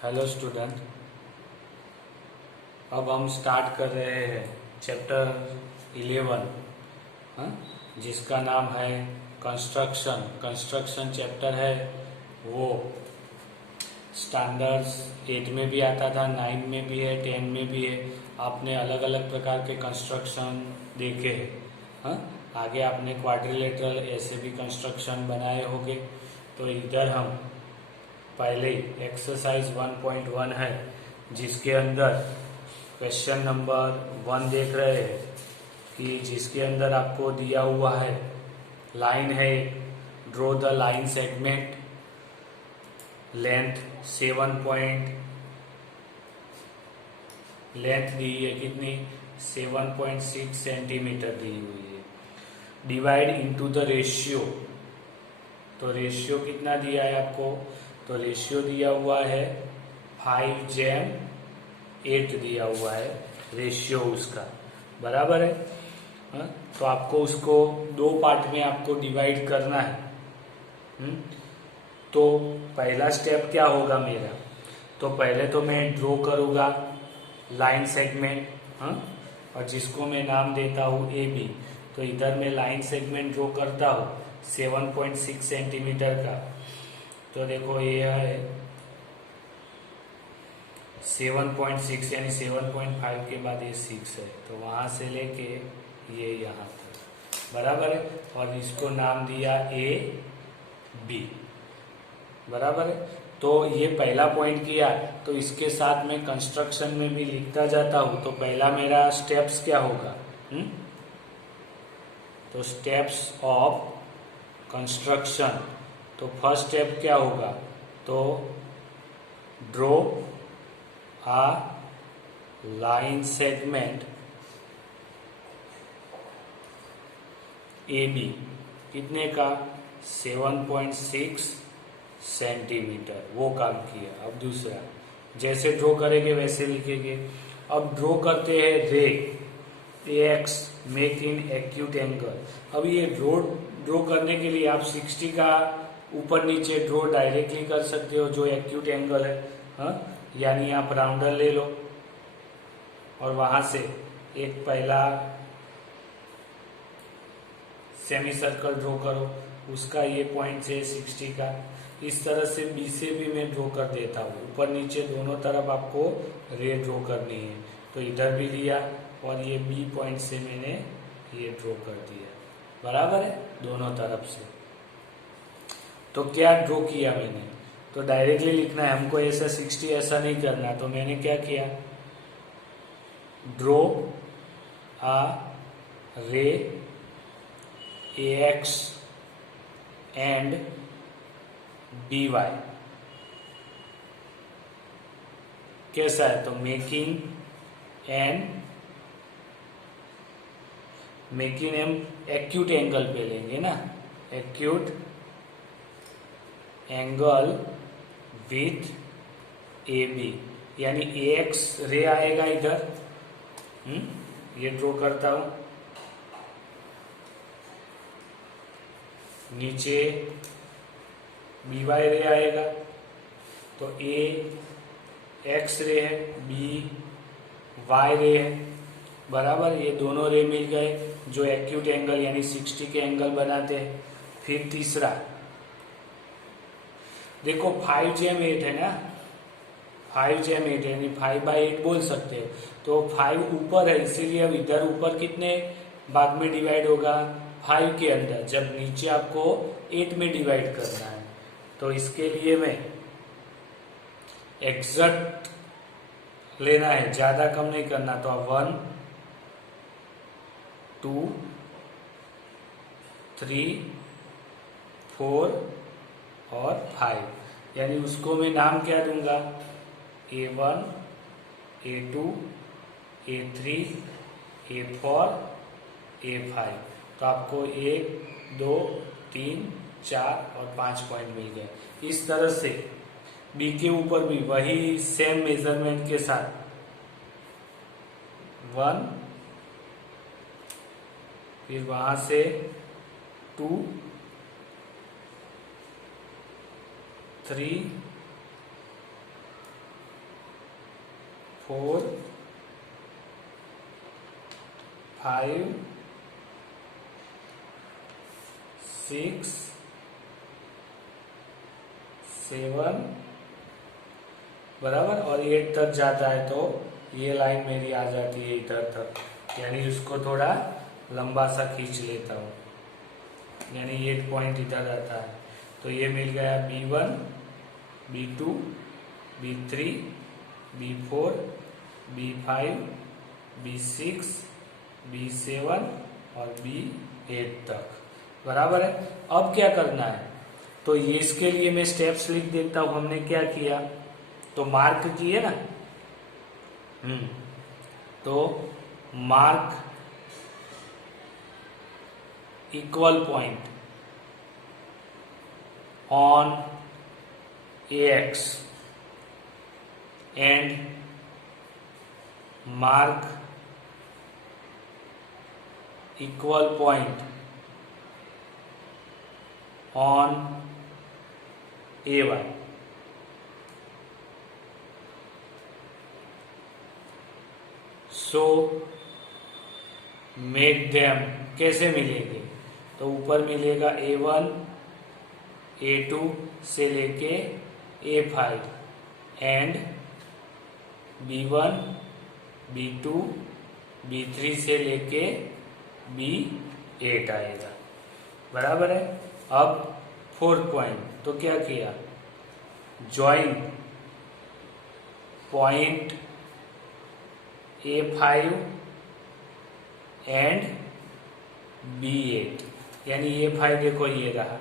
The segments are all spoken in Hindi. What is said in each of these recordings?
Hello student. अब हम स्टार्ट कर रहे हैं चैप्टर 11, हाँ, जिसका नाम है कंस्ट्रक्शन। कंस्ट्रक्शन चैप्टर है वो स्टैंडर्ड्स 8 में भी आता था, 9 में भी है, 10 में भी है। आपने अलग अलग प्रकार के कंस्ट्रक्शन देखे हैं, हाँ। आगे आपने क्वाड्रिलेटरल ऐसे भी कंस्ट्रक्शन बनाए होंगे। तो इधर हम पहले एक्सरसाइज 1.1 है, जिसके अंदर क्वेश्चन नंबर 1 देख रहे हैं कि जिसके अंदर आपको दिया हुआ है लाइन है, draw the line segment, length 7 दी है कितनी, 7.6 सेंटीमीटर दी हुई है। डिवाइड इनटू द रेशियो, तो रेशियो कितना दिया है आपको, तो रेशियो दिया हुआ है 5:8 दिया हुआ है रेशियो उसका, बराबर है। हाँ? तो आपको उसको दो पार्ट में आपको डिवाइड करना है। तो पहला स्टेप क्या होगा मेरा, तो पहले तो मैं ड्रॉ करूँगा लाइन सेगमेंट, हाँ, और जिसको मैं नाम देता हूँ ए बी। तो इधर मैं लाइन सेगमेंट ड्रॉ करता हूँ 7.6 सेंटीमीटर का। तो देखो ये है 7.6 यानी 7.5 के बाद ये 6 है, तो वहां से लेके ये यहाँ तक, बराबर है। और इसको नाम दिया ए बी, बराबर है। तो ये पहला पॉइंट किया, तो इसके साथ मैं कंस्ट्रक्शन में भी लिखता जाता हूँ। तो पहला मेरा स्टेप्स क्या होगा, तो स्टेप्स ऑफ कंस्ट्रक्शन, तो फर्स्ट स्टेप क्या होगा, तो draw a line segment A B, कितने का, 7.6 सेंटीमीटर, वो काम किया। अब दूसरा, जैसे ड्रॉ करेंगे वैसे लिखेंगे। अब ड्रॉ करते हैं रे x, make in acute angle. अब ये ड्रॉ करने के लिए आप 60 का ऊपर नीचे ड्रॉ डायरेक्टली कर सकते हो, जो एक्यूट एंगल है, हाँ। यानी आप राउंडर ले लो और वहां से एक पहला सेमी सर्कल ड्रॉ करो, उसका ये पॉइंट है 60 का। इस तरह से बी से भी मैं ड्रॉ कर देता हूँ, ऊपर नीचे दोनों तरफ आपको रे ड्रॉ करनी है। तो इधर भी लिया और ये बी पॉइंट से मैंने ये ड्रॉ कर दिया, बराबर है, दोनों तरफ से। तो क्या ड्रॉ किया मैंने, तो डायरेक्टली लिखना है हमको, ऐसा 60 ऐसा नहीं करना। तो मैंने क्या किया, ड्रॉ आ रे ए एक्स एंड बी वाई, कैसा है, तो मेकिंग एम एक्यूट एंगल पे लेंगे ना, acute angle with A B, यानी ए एक्स रे आएगा इधर, ये ड्रॉ करता हूं, नीचे बी वाई रे आएगा। तो ए एक्स रे है, बी वाई रे है, बराबर। ये दोनों रे मिल गए जो एक्यूट एंगल यानी 60 के एंगल बनाते हैं। फिर तीसरा देखो 5/8 है ना, 5/8 यानी 5/8 बोल सकते हो। तो 5 ऊपर है, इसीलिए अब इधर ऊपर कितने भाग में डिवाइड होगा, 5 के अंदर, जब नीचे आपको 8 में डिवाइड करना है। तो इसके लिए मैं एग्जैक्ट लेना है, ज्यादा कम नहीं करना। तो 1 2 3 4 और 5, यानी उसको मैं नाम क्या दूंगा, A1 A2 A3 A4 A5। तो आपको 1 2 3 4 और 5 पॉइंट मिल गए। इस तरह से बी के ऊपर भी वही सेम मेजरमेंट के साथ 1, फिर वहां से 2 3 4 5 6 7 बराबर, और 8 तक जाता है तो ये लाइन मेरी आ जाती है इधर तक, यानी उसको थोड़ा लंबा सा खींच लेता हूँ, यानी 8 पॉइंट इधर आता है। तो ये मिल गया B1 B2 B3 B4 B5 B6 B7 और B8 तक, बराबर है। अब क्या करना है, तो ये इसके लिए मैं स्टेप्स लिख देता हूं। हमने क्या किया, तो मार्क किए ना, तो mark equal point on AX and mark equal point on AY। So make them, कैसे मिलेंगे, तो ऊपर मिलेगा A1 A2 से लेके A5 and B1 B2 B3 से लेके B8 आएगा, बराबर है। अब 4th पॉइंट, तो क्या किया, join point A5 and B8, यानी A5 देखो ये रहा,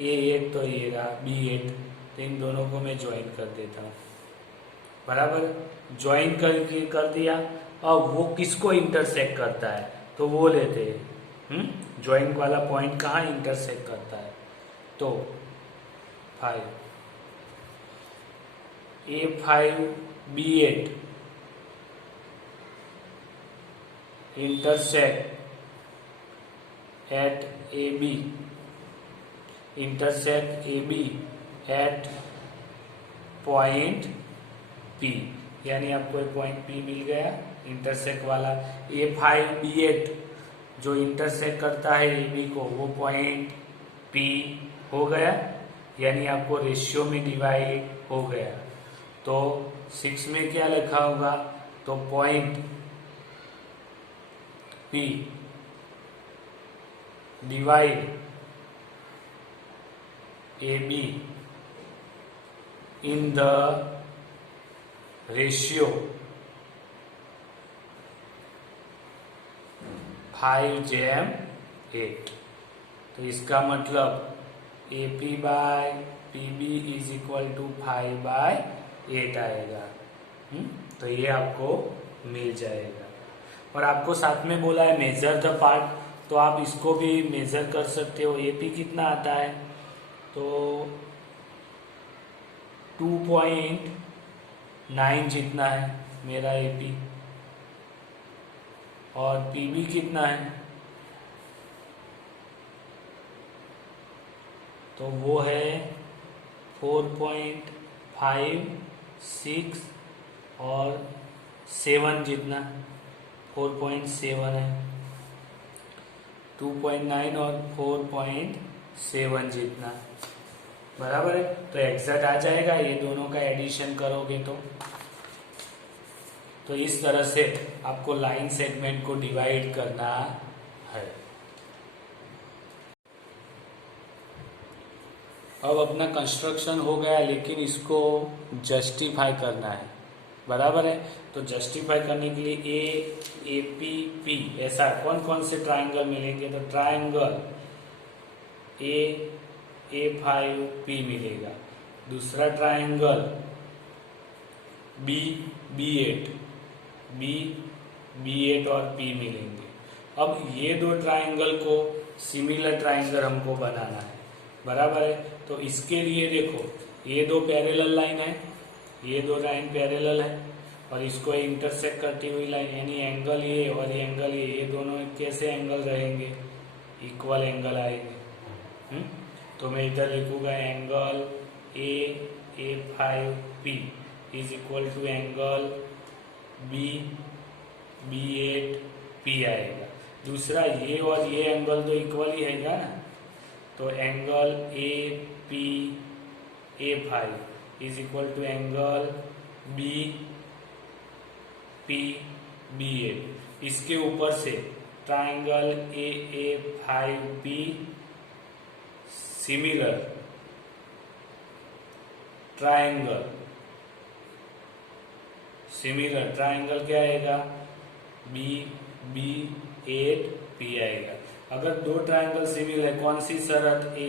A8 तो ये रहा, B8, तो इन दोनों को मैं ज्वाइन कर देता हूँ, बराबर। ज्वाइन कर दिया। अब वो किसको इंटरसेक्ट करता है, तो वो लेते हैं, ज्वाइन वाला पॉइंट कहाँ इंटरसेक्ट करता है, तो 5 A5 B8 intersect at AB, intersect AB at point P, यानी आपको एक पॉइंट P मिल गया इंटरसेक्ट वाला। A5 B8 जो इंटरसेक्ट करता है AB को, वो पॉइंट P हो गया, यानी आपको रेशियो में डिवाइड हो गया। तो 6 में क्या लिखा होगा, तो point P divide AB in the ratio 5:8। तो इसका मतलब AP by PB is equal to 5/8 आएगा। तो ये आपको मिल जाएगा। और आपको साथ में बोला है मेजर द पार्ट, तो आप इसको भी मेजर कर सकते हो। AP कितना आता है, तो 2.9 जितना है मेरा AP, और PB कितना है, तो वो है 4.5 6 और 7 जितना, 4.7 है, 2.9 और 4.7 जितना, बराबर है। तो एग्जैक्ट आ जाएगा, ये दोनों का एडिशन करोगे तो इस तरह से आपको लाइन सेगमेंट को डिवाइड करना है। अब अपना कंस्ट्रक्शन हो गया, लेकिन इसको जस्टिफाई करना है, बराबर है। तो जस्टिफाई करने के लिए APP ऐसा कौन कौन से ट्राइंगल मिलेंगे, तो ट्राइंगल A5P मिलेगा, दूसरा ट्राइंगल B8 और P मिलेंगे। अब ये दो ट्राइंगल को सिमिलर ट्राइंगल हमको बनाना है, बराबर है। तो इसके लिए देखो, ये दो पैरेलल लाइन है, ये दो लाइन पैरेलल है, और इसको इंटरसेक्ट करती हुई लाइन, यानी एंगल ये और ये एंगल ये दोनों कैसे एंगल रहेंगे, इक्वल एंगल आएंगे। तो मैं इधर लिखूंगा angle A5P is equal to angle B, B8 P आएगा। दूसरा ये और ये एंगल तो इक्वल ही है ना, तो angle A P A5 is equal to angle B P B8। इसके ऊपर से ट्राइंगल AA5B सिमिलर ट्राइंगल क्या आएगा, B8P आएगा। अगर दो ट्राइंगल सिमिलर है, कौन सी शर्त, ए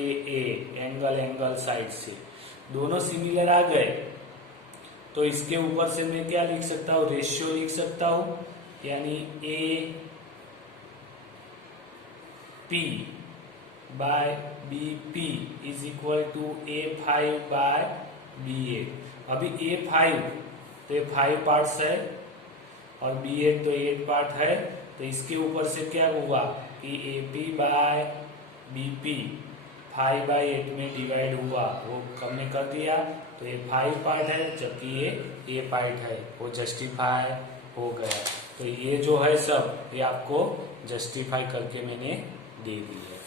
एंगल साइड से दोनों सिमिलर आ गए, तो इसके ऊपर से मैं क्या लिख सकता हूँ, रेशियो लिख सकता हूँ, यानी AP by BP is equal to A5 by B8। अभी A5 तो ये 5 पार्ट्स है और B8 तो 8 पार्ट है, तो इसके ऊपर से क्या हुआ कि AP बाय BP 5 बाय 8 में डिवाइड हुआ, वो हमने कर दिया, तो ये 5 पार्ट है जबकि ये A पार्ट है, वो जस्टिफाई हो गया। तो ये जो है सब ये आपको जस्टिफाई करके मैंने दे दी है।